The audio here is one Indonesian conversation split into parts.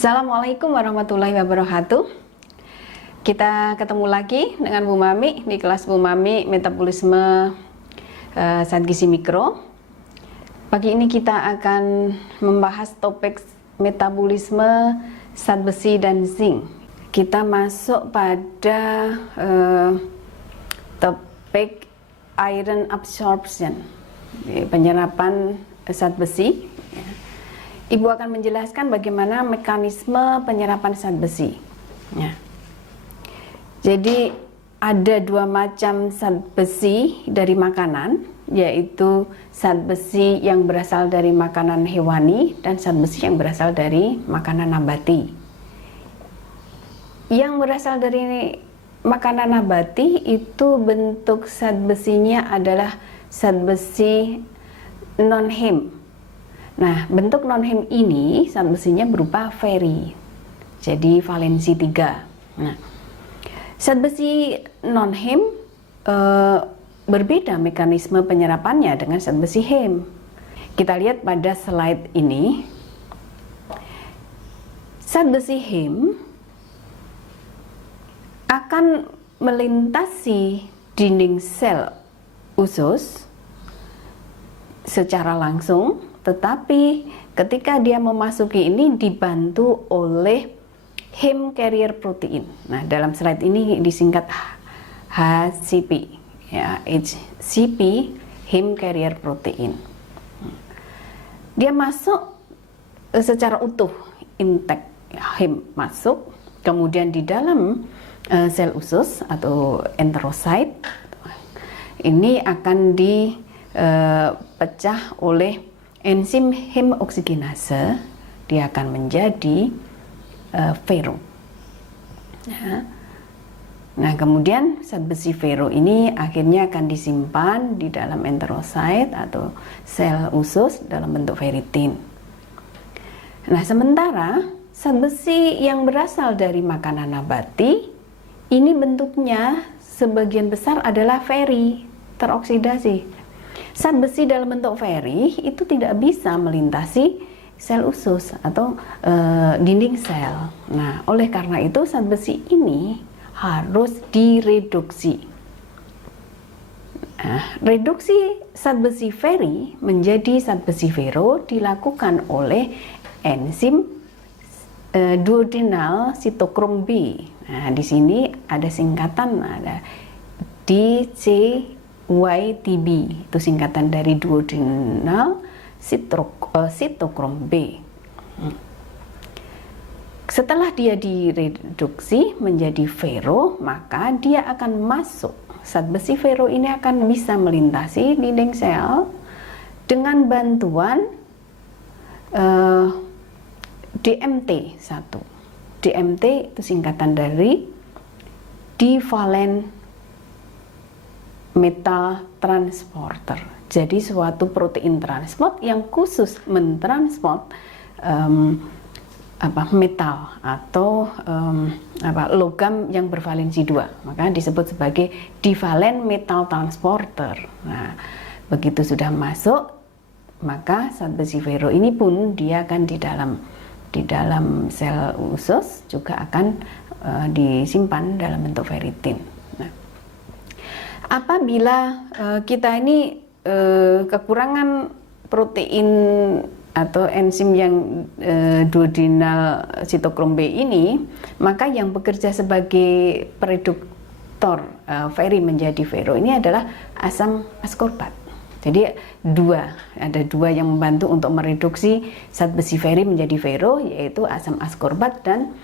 Assalamualaikum warahmatullahi wabarakatuh. Kita ketemu lagi dengan Bu Mami di kelas Bu Mami Metabolisme Zat Gizi Mikro. Pagi ini kita akan membahas topik metabolisme zat besi dan zinc. Kita masuk pada topik iron absorption, penyerapan zat besi. Ibu akan menjelaskan bagaimana mekanisme penyerapan zat besi. Ya. Jadi ada dua macam zat besi dari makanan, yaitu zat besi yang berasal dari makanan hewani dan zat besi yang berasal dari makanan nabati. Yang berasal dari makanan nabati itu bentuk zat besinya adalah zat besi non-heme. Nah, bentuk non-heme ini zat besinya berupa ferri, jadi valensi 3. Nah, zat besi non-heme berbeda mekanisme penyerapannya dengan zat besi heme. Kita lihat pada slide ini, zat besi heme akan melintasi dinding sel usus secara langsung, tetapi ketika dia memasuki ini dibantu oleh heme carrier protein. Nah, dalam slide ini disingkat HCP, ya, HCP, heme carrier protein. Dia masuk secara utuh, intact, ya, heme masuk, kemudian di dalam sel usus atau enterosit ini akan dipecah oleh enzim heme oksigenase. Dia akan menjadi ferro. Nah, kemudian zat besi ferro ini akhirnya akan disimpan di dalam enterosit atau sel usus dalam bentuk ferritin. Nah, sementara zat besi yang berasal dari makanan nabati ini bentuknya sebagian besar adalah ferri teroksidasi. Zat besi dalam bentuk ferri itu tidak bisa melintasi sel usus atau dinding sel. Nah, oleh karena itu zat besi ini harus direduksi. Nah, reduksi zat besi ferri menjadi zat besi ferro dilakukan oleh enzim duodenal sitokrom B. Nah, di sini ada singkatan, ada DCYTB, itu singkatan dari duodenal sitokrom B. Setelah dia direduksi menjadi ferro, maka dia akan masuk. Zat besi ferro ini akan bisa melintasi dinding sel dengan bantuan DMT1. DMT itu singkatan dari divalent metal transporter. Jadi suatu protein transport yang khusus mentransport metal atau logam yang bervalensi 2. Maka disebut sebagai divalent metal transporter. Nah, begitu sudah masuk, maka zat besi ferro ini pun dia akan di dalam sel usus juga akan disimpan dalam bentuk ferritin. Nah, apabila kita ini kekurangan protein atau enzim yang duodenal sitokrom B ini, maka yang bekerja sebagai preduktor ferri menjadi ferro ini adalah asam askorbat. Jadi ada dua yang membantu untuk mereduksi zat besi ferri menjadi ferro, yaitu asam askorbat dan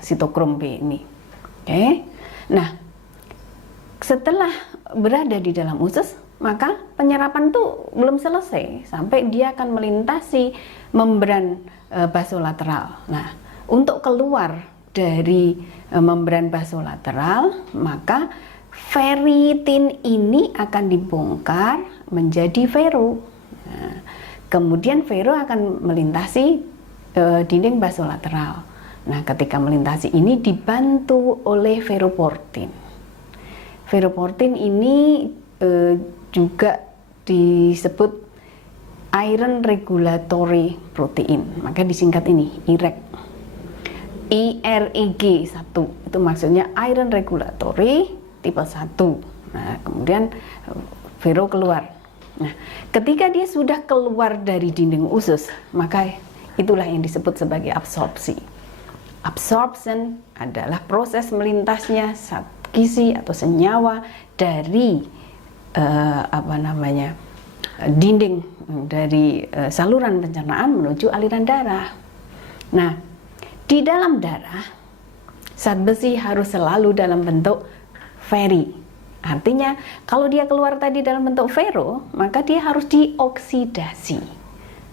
sitokrom B ini. Oke. Nah, setelah berada di dalam usus, maka penyerapan itu belum selesai sampai dia akan melintasi membran basolateral. Nah, untuk keluar dari membran basolateral, maka ferritin ini akan dibongkar menjadi ferro. Nah, kemudian ferro akan melintasi dinding basolateral. Nah, ketika melintasi ini dibantu oleh ferroportin. Ferroportin ini juga disebut iron regulatory protein, maka disingkat ini IREG. IREG 1 itu maksudnya iron regulatory tipe 1. Nah, kemudian Vero keluar. Nah, ketika dia sudah keluar dari dinding usus, maka itulah yang disebut sebagai absorpsi. Absorption adalah proses melintasnya zat gizi atau senyawa dari dinding dari saluran pencernaan menuju aliran darah. Nah, di dalam darah zat besi harus selalu dalam bentuk feri. Artinya kalau dia keluar tadi dalam bentuk fero, maka dia harus dioksidasi.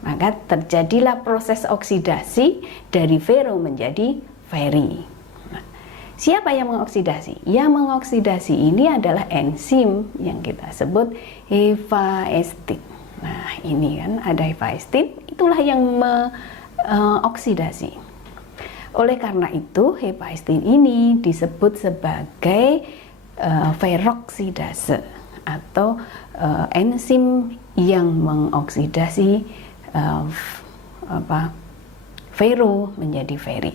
Maka terjadilah proses oksidasi dari fero menjadi feri. Nah, siapa yang mengoksidasi? Yang mengoksidasi ini adalah enzim yang kita sebut hepaestin. Nah, ini kan ada hepaestin, itulah yang mengoksidasi. Oleh karena itu, hepaestin ini disebut sebagai feroksidase atau enzim yang mengoksidasi fero menjadi feri.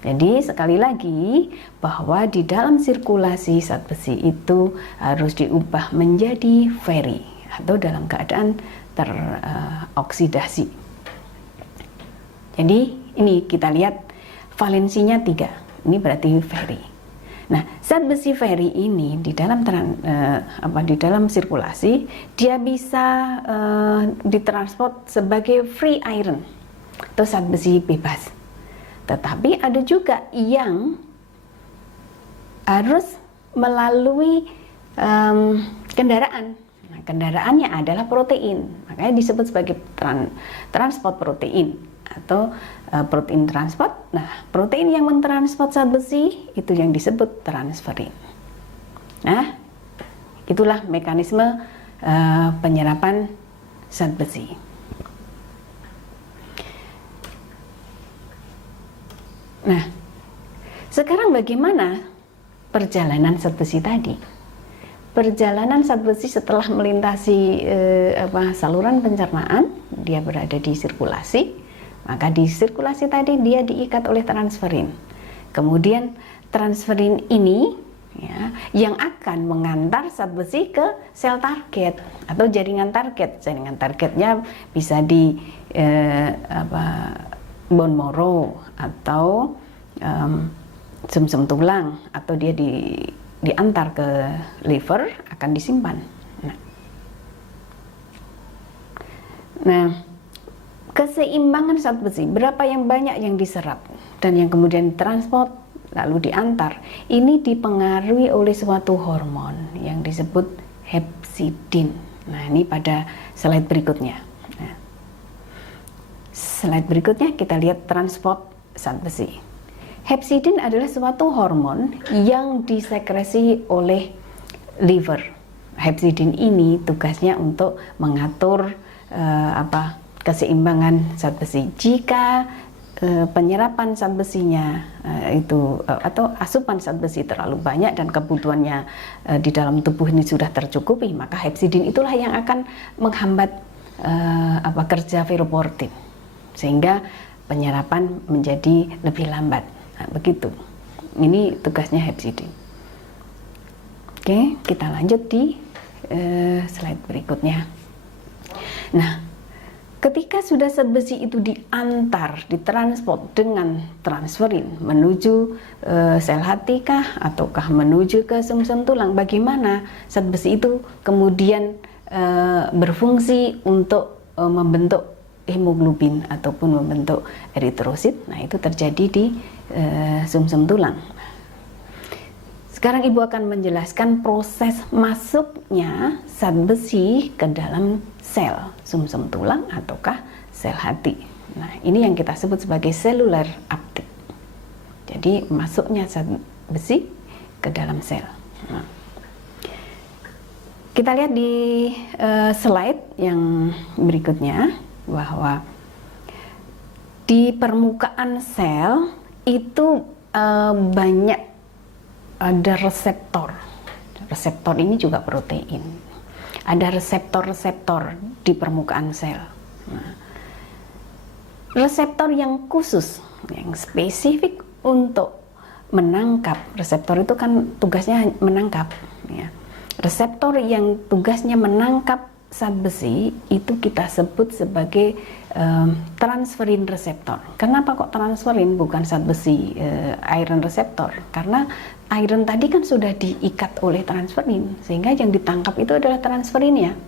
Jadi sekali lagi bahwa di dalam sirkulasi zat besi itu harus diubah menjadi feri atau dalam keadaan teroksidasi. Jadi ini kita lihat valensinya 3, ini berarti feri. Nah, zat besi feri ini di dalam di dalam sirkulasi dia bisa ditransport sebagai free iron atau zat besi bebas. Tetapi ada juga yang harus melalui kendaraan. Nah, kendaraannya adalah protein, makanya disebut sebagai transport protein atau protein transport. Nah, protein yang mentransport zat besi itu yang disebut transferin. Nah, itulah mekanisme penyerapan zat besi. Nah, sekarang bagaimana perjalanan zat besi tadi? Perjalanan zat besi setelah melintasi saluran pencernaan, dia berada di sirkulasi. Maka di sirkulasi tadi dia diikat oleh transferin. Kemudian transferin ini ya, yang akan mengantar zat besi ke sel target atau jaringan target. Jaringan targetnya bisa di bone marrow atau sumsum tulang, atau dia diantar ke liver, akan disimpan. Nah, keseimbangan zat besi, berapa yang banyak yang diserap dan yang kemudian transport lalu diantar, ini dipengaruhi oleh suatu hormon yang disebut hepsidin. Nah, ini pada slide berikutnya. Nah, slide berikutnya kita lihat transport zat besi. Hepsidin adalah suatu hormon yang disekresi oleh liver. Hepsidin ini tugasnya untuk mengatur keseimbangan zat besi. Jika penyerapan zat besinya atau asupan zat besi terlalu banyak dan kebutuhannya di dalam tubuh ini sudah tercukupi, maka hepsidin itulah yang akan menghambat kerja ferroportin, sehingga penyerapan menjadi lebih lambat. Nah, begitu. Ini tugasnya hepsidin. Oke, kita lanjut di slide berikutnya. Nah, ketika sudah zat besi itu ditransport dengan transferin menuju sel hati kah, ataukah menuju ke sumsum tulang, bagaimana zat besi itu kemudian berfungsi untuk membentuk hemoglobin ataupun membentuk eritrosit. Nah, itu terjadi di sumsum tulang. Sekarang Ibu akan menjelaskan proses masuknya zat besi ke dalam sel sumsum tulang ataukah sel hati. Nah, ini yang kita sebut sebagai cellular uptake. Jadi masuknya zat besi ke dalam sel. Nah, kita lihat di slide yang berikutnya bahwa di permukaan sel itu banyak ada reseptor. Reseptor ini juga protein. ada reseptor-reseptor di permukaan sel. Nah, reseptor yang khusus, yang spesifik untuk menangkap, reseptor itu kan tugasnya menangkap, ya. Reseptor yang tugasnya menangkap zat besi itu kita sebut sebagai transferin reseptor. Kenapa kok transferin bukan zat besi, iron reseptor? Karena iron tadi kan sudah diikat oleh transferin, sehingga yang ditangkap itu adalah transferinnya.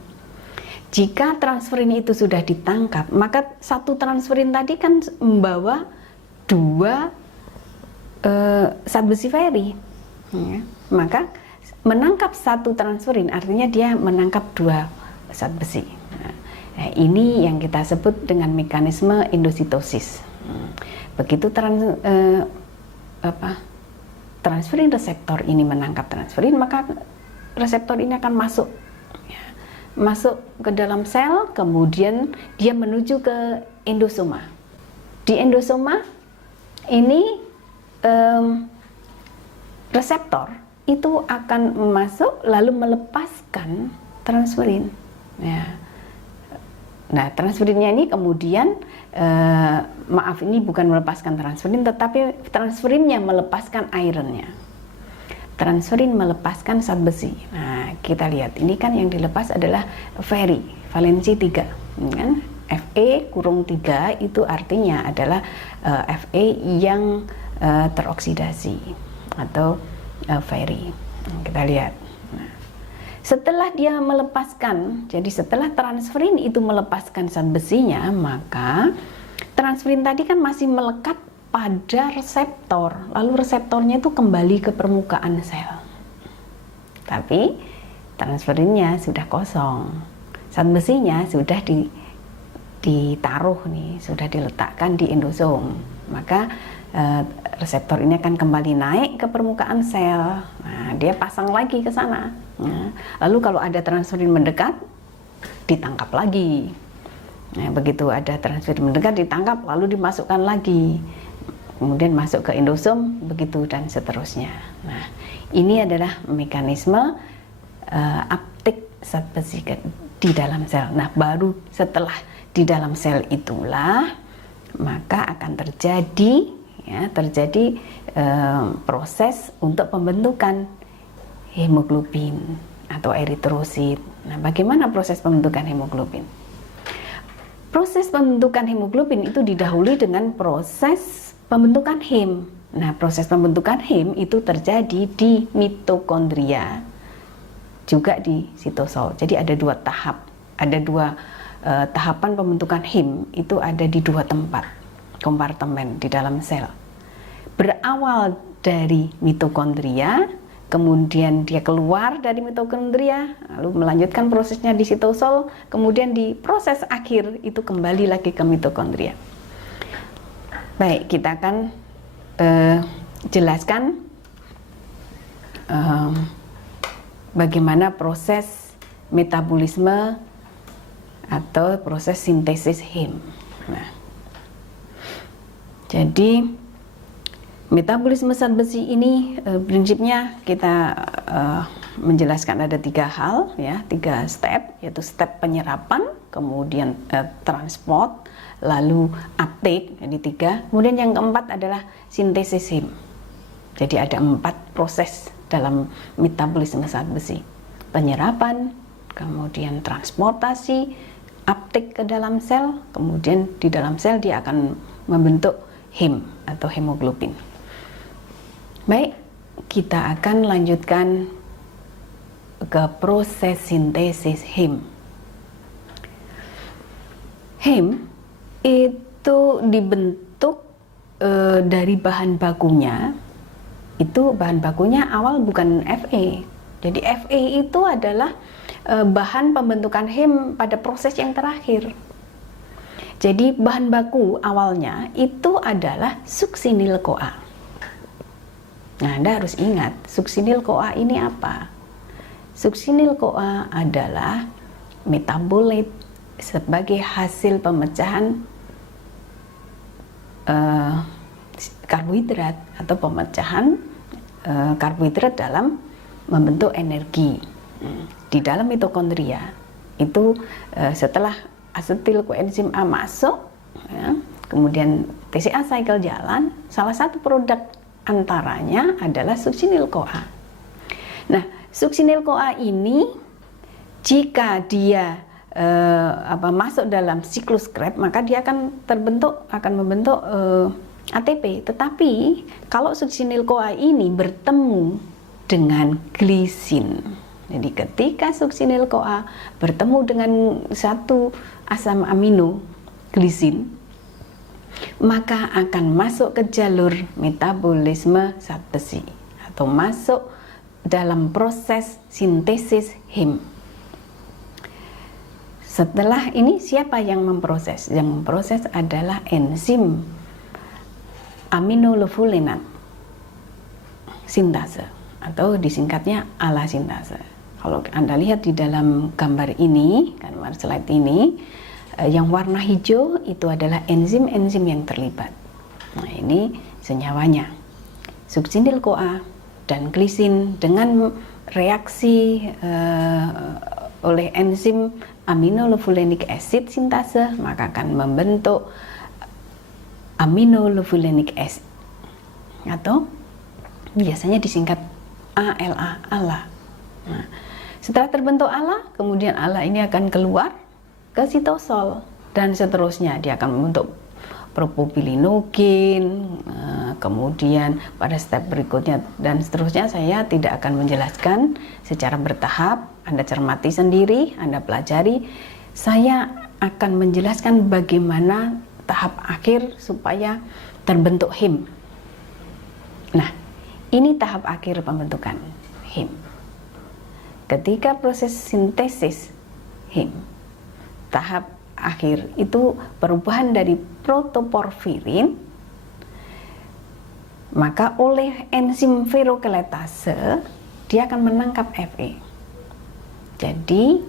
Jika transferin itu sudah ditangkap, maka satu transferin tadi kan membawa dua zat besi feri, ya. Maka menangkap satu transferin artinya dia menangkap dua zat besi. Nah, ini yang kita sebut dengan mekanisme endositosis. Begitu transferin reseptor ini menangkap transferin, maka reseptor ini akan masuk, ya, masuk ke dalam sel, kemudian dia menuju ke endosoma. Di endosoma ini reseptor itu akan masuk lalu melepaskan transferin, ya. Nah, transferinnya ini kemudian maaf, ini bukan melepaskan transferin, tetapi transferinnya melepaskan ironnya. Transferin melepaskan zat besi. Nah, kita lihat ini kan yang dilepas adalah feri, valensi 3, kan? Fe-3 itu artinya adalah Fe yang teroksidasi atau feri. Kita lihat. Nah, setelah dia melepaskan, jadi setelah transferin itu melepaskan zat besinya, maka transferin tadi kan masih melekat pada reseptor, lalu reseptornya itu kembali ke permukaan sel. Tapi transferinnya sudah kosong, zat besinya sudah ditaruh nih, sudah diletakkan di endosom, maka reseptor ini akan kembali naik ke permukaan sel. Nah, dia pasang lagi ke sana. Nah, lalu kalau ada transferin mendekat, ditangkap lagi. Nah, begitu ada transferin mendekat, ditangkap, lalu dimasukkan lagi. Kemudian masuk ke endosom, begitu dan seterusnya. Nah, ini adalah mekanisme uptake zat besi di dalam sel. Nah, baru setelah di dalam sel itulah maka akan terjadi proses untuk pembentukan hemoglobin atau eritrosit. Nah, bagaimana proses pembentukan hemoglobin? Proses pembentukan hemoglobin itu didahului dengan proses pembentukan heme. Nah, proses pembentukan heme itu terjadi di mitokondria, juga di sitosol. Jadi ada dua tahap, ada dua tahapan pembentukan heme itu ada di dua tempat kompartemen di dalam sel. Berawal dari mitokondria, kemudian dia keluar dari mitokondria, lalu melanjutkan prosesnya di sitosol, kemudian di proses akhir itu kembali lagi ke mitokondria. Baik, kita akan jelaskan bagaimana proses metabolisme atau proses sintesis heme. Nah, jadi metabolisme zat besi ini prinsipnya kita menjelaskan ada 3 hal, ya, 3 step, yaitu step penyerapan, kemudian transport, lalu uptake, jadi 3. Kemudian yang keempat adalah sintesis heme. Jadi ada 4 proses dalam metabolisme zat besi: penyerapan, kemudian transportasi, uptake ke dalam sel, kemudian di dalam sel dia akan membentuk heme atau hemoglobin. Baik, kita akan lanjutkan ke proses sintesis heme. Heme itu dibentuk dari bahan bakunya. Itu bahan bakunya awal bukan Fe. Jadi Fe itu adalah bahan pembentukan heme pada proses yang terakhir. Jadi bahan baku awalnya itu adalah suksinil-CoA. Nah, Anda harus ingat, suksinil-CoA ini apa? Suksinil-CoA adalah metabolit sebagai hasil pemecahan karbohidrat atau pemecahan karbohidrat dalam membentuk energi. Di dalam mitokondria itu setelah asetil koenzim A masuk, ya, kemudian TCA cycle jalan, salah satu produk antaranya adalah suksinil-CoA. Nah, suksinil-CoA ini jika dia masuk dalam siklus Krebs, maka dia akan membentuk ATP. Tetapi kalau suksinil-CoA ini bertemu dengan glisin, jadi ketika suksinil-CoA bertemu dengan satu asam amino glisin, maka akan masuk ke jalur metabolisme zat besi atau masuk dalam proses sintesis heme. Setelah ini siapa yang memproses? Yang memproses adalah enzim aminolevulinat sintase atau disingkatnya ALA sintase. Kalau Anda lihat di dalam gambar ini, gambar slide ini, yang warna hijau itu adalah enzim-enzim yang terlibat. Nah, ini senyawanya. Suksinil-CoA dan glisin dengan reaksi oleh enzim aminolevulinic acid sintase, maka akan membentuk aminolevulinic acid atau biasanya disingkat ALA, ALA. Nah, setelah terbentuk ALA, kemudian ALA ini akan keluar ke sitosol dan seterusnya. Dia akan membentuk propopilinogen, kemudian pada step berikutnya dan seterusnya. Saya tidak akan menjelaskan secara bertahap. Anda cermati sendiri, Anda pelajari. Saya akan menjelaskan bagaimana tahap akhir supaya terbentuk heme. Nah, ini tahap akhir pembentukan heme. Ketika proses sintesis heme, tahap akhir itu perubahan dari protoporfirin, maka oleh enzim ferrokelatase dia akan menangkap Fe. Jadi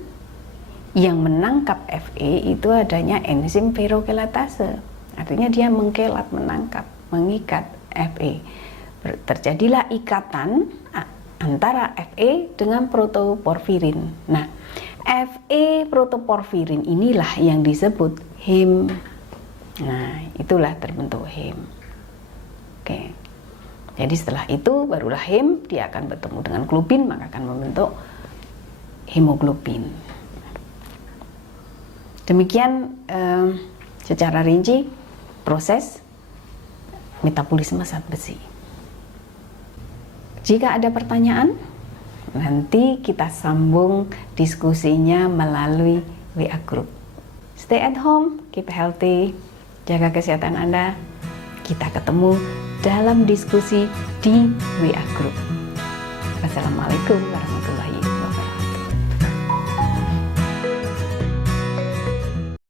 yang menangkap Fe itu adanya enzim ferrokelatase, artinya dia mengkelat, menangkap, mengikat Fe. Terjadilah ikatan antara Fe dengan protoporfirin. Nah, Fe protoporfirin inilah yang disebut heme. Nah, itulah terbentuk heme. Oke. Jadi setelah itu barulah heme, dia akan bertemu dengan globin, maka akan membentuk hemoglobin. Demikian secara rinci proses metabolisme zat besi. Jika ada pertanyaan, nanti kita sambung diskusinya melalui WA Group. Stay at home, keep healthy, jaga kesehatan Anda. Kita ketemu dalam diskusi di WA Group. Wassalamualaikum warahmatullahi wabarakatuh.